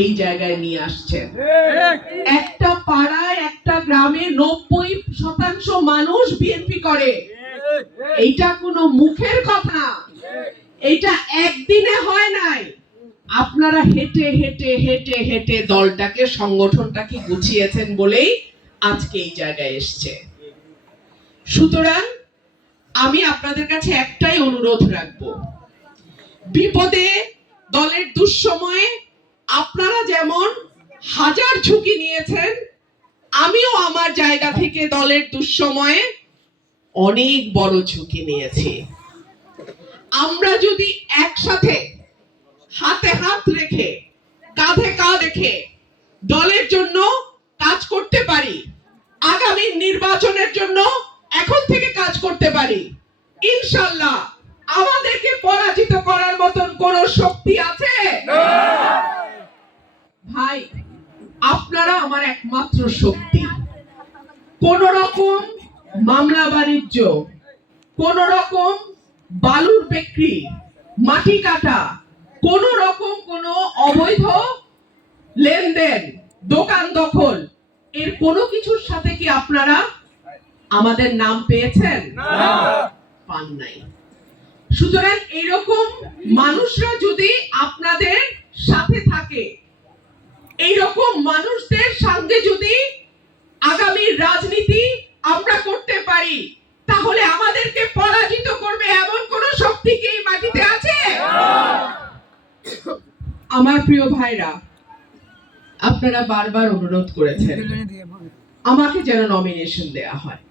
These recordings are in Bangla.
এই জায়গায় নিয়ে আসছেন। একটা পাড়ায় একটা গ্রামে 90% মানুষ বিএনপি করে। এইটা কোনো মুখের কথা, এইটা একদিনে হয় নাই। আপনারা হেঁটে হেঁটে হেঁটে হেঁটে দলটাকে, সংগঠনটাকে গুছিয়েছেন বলেই আজকে এই জায়গায় এসছে। সুতরাং আমি আপনাদের কাছে একটাই অনুরোধ রাখবো, বিপদে, দলের দুঃসময়ে আপনারা যেমন হাজার ঝুঁকি নিয়েছেন, আমিও আমার জায়গা থেকে দলের দুঃসময়ে অনেক বড় ঝুঁকি নিয়েছি। আমরা যদি একসাথে হাতে হাত রেখে, কাঁধে কাঁধ রেখে দলের জন্য কাজ করতে পারি, আগামী নির্বাচনের জন্য এখন থেকে কাজ করতে পারি, ইনশাআল্লাহ আমাদেরকে পরাজিত করার মতন কোন শক্তি আছে? ভাই, আপনারা আমার একমাত্র শক্তি। কোন রকম মামলা বাণিজ্য, কোন রকম বালুর বিক্রি, মাটি কাটা, কোন রকম কোন অবৈধ লেনদেন, দোকান দখল, এর কোনো কিছুর সাথে কি আপনারা আমাদের নাম পেয়েছেন? পান নাই। সুতরাং এইরকম মানুষরা যদি আপনাদের সাথে থাকে, এইরকম মানুষদের সঙ্গে যদি আগামী রাজনীতি আমরা করতে পারি, তাহলে আমাদেরকে পরাজিত করবে এমন কোন শক্তি কি এই মাটিতে আছে? আমার প্রিয় ভাইরা, আপনারা বারবার অনুরোধ করেছেন আমাকে যেন নমিনেশন দেয়া হয়।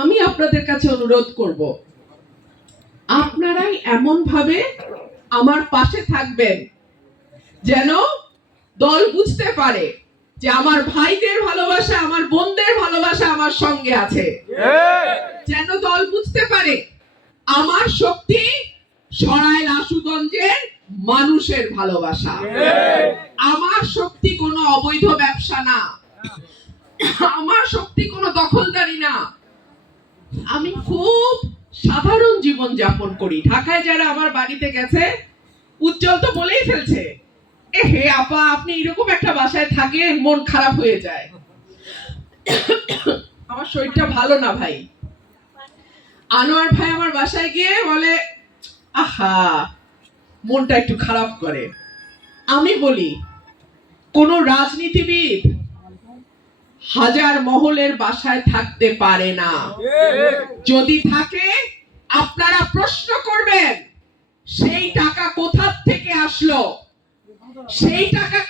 আমি আপনাদের কাছে অনুরোধ করব, আপনারাই এমন ভাবে আমার পাশে থাকবেন যেন দল বুঝতে পারে যে আমার ভাইদের ভালোবাসা, আমার বোনদের ভালোবাসা আমার সঙ্গে আছে। যেন দল বুঝতে পারে আমার শক্তি সরাইল আশুগঞ্জের মানুষের ভালোবাসা। আমার শক্তি কোনো অবৈধ ব্যবসা না, আমার শক্তি কোনো দখলদারি না। আমি খুব সাধারণ জীবন যাপন করি। ঢাকায় যারা আমার বাড়িতে গেছে, উজ্জ্বল তো বলেই ফেলছে, হে আপা, আপনি এরকম একটা বাসায় থাকেন, মন খারাপ হয়ে যায়। আমার শরীরটা ভালো না ভাই। আনোয়ার ভাই আমার বাসায় গিয়ে বলে, আহা, মনটা একটু খারাপ করে। আমি বলি, কোন রাজনীতিবিদ হাজার মহলের বাসায় থাকতে পারে না। যদি থাকে, আপনারা প্রশ্ন করবেন সেই টাকা কোথা থেকে আসলো, সেই টাকা